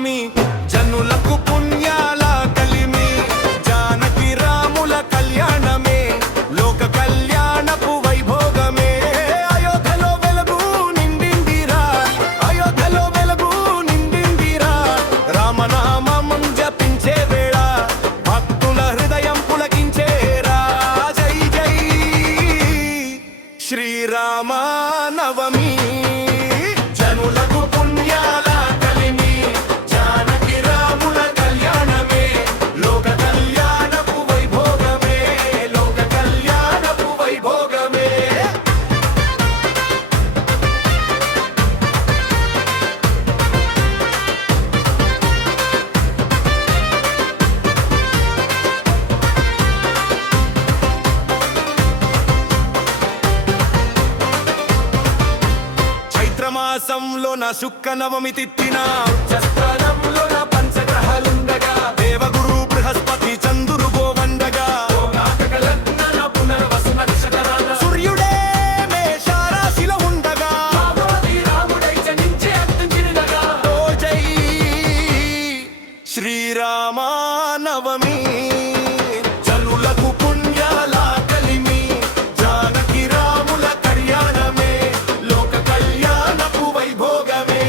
నవమి జనులకు పుణ్యాల కలిమి జానకి రాముల కళ్యాణమే లోక కళ్యాణపు వైభోగమే అయోధ్యలో వెలుగు నిండిందిరా అయోధ్యలో వెలుగు నిండిందిరా రామనామం జపించే వేళ భక్తుల హృదయం పులకించేరా జై జై శ్రీరామ నవమి జనులకు పుణ్యాల కలిమి జానకి రాముల కళ్యాణమే లోక కళ్యాణపు వైభోగమే లోక కళ్యాణపు వైభోగమే చైత్రమాసంలో నా శుక్ల నవమి తిత్తిన స్థానంలో నా పంచగ్రహాలుండగా దేవగురు బృహస్పతి చంద్రుడు గోవండగా సూర్యుడే మేషరాశిలో ఉండగా ఓ జై శ్రీరామ నవమి జనులకు పుణ్యాల కలిమి జానకి రాముల కళ్యాణమే లోక కళ్యాణపు వైభోగమే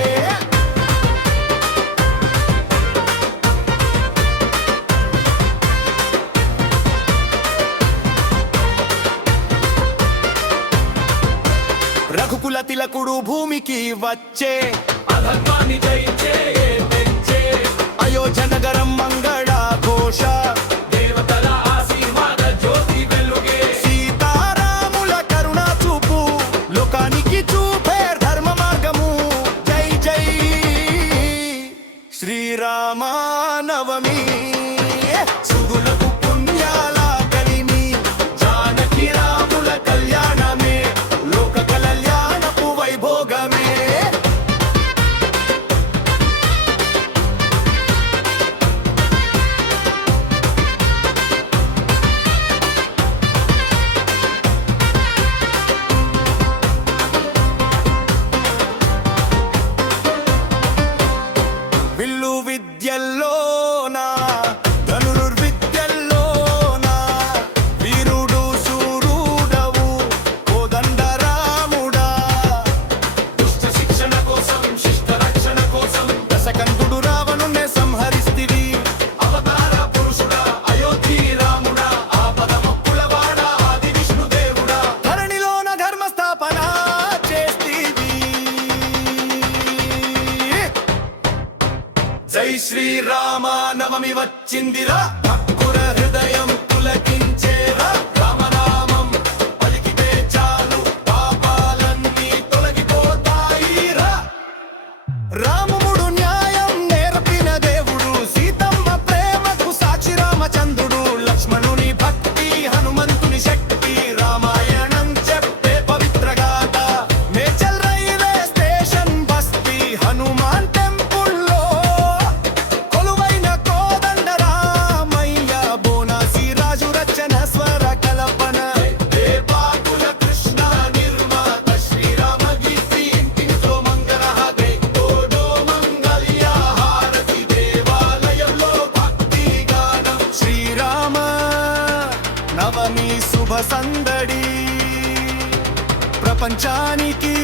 రఘుకుల తిలకుడు భూమికి వచ్చే అధర్మాన్ని జయించే తెచ్చే అయోధ్య నగరం మంగళ ఘోష దేవతల ఆశీర్వాద జ్యోతి వెలుగే సీతారాముల కరుణ చూపు లోకానికి చూపే ధర్మ మార్గము జై జై శ్రీరామ నవమి సుగులకు పుణ్యాల కలిమి జానకి రాముల కళ్యాణమే లోక కళ్యాణపు వైభోగమే విల్లు విద్యల్లోనా ధనుర్విద్యల్లోనా వీరుడు శూరుడవు కోదండరాముడా దుష్ట శిక్షణ కోసం శిష్ట రక్షణ కోసం దశకంఠుడు రావణునే సంహరిస్తివి అవతార పురుషుడా అయోధ్య రాముడా ఆపద మొక్కులవాడా ఆది విష్ణుదేవుడా ధరణిలోన ధర్మ స్థాపన చేస్తివి జై శ్రీరామ నవమి వచ్చిందిరా భక్తుల హృదయం పులకించేరా రామనామం పలికితే చాలు పాపాలన్నీ తొలగిపోతాయిరా రాముడు న్యాయం నేర్పిన దేవుడు సీతమ్మ ప్రేమకు సాక్షి రామచంద్రుడు లక్ష్మణుని భక్తి హనుమంతుని శక్తి రామాయణం చెప్పే పవిత్ర గాథ మేచల్ రైల్వే స్టేషన్ బస్తీ హనుమాన్ టెంపుల్లో కొలువైన కోదండరామయ్య బోనాసి రాజు రచన స్వర కల్పన దేవాకుల కృష్ణ నిర్మాత శ్రీరామ గీతి ఇంటింట్లో మంగళహారతి తోడో మంగళ్య హారతి దేవాలయంలో భక్తి గానం శ్రీరామ నవమి శుభ సందడి ప్రపంచానికి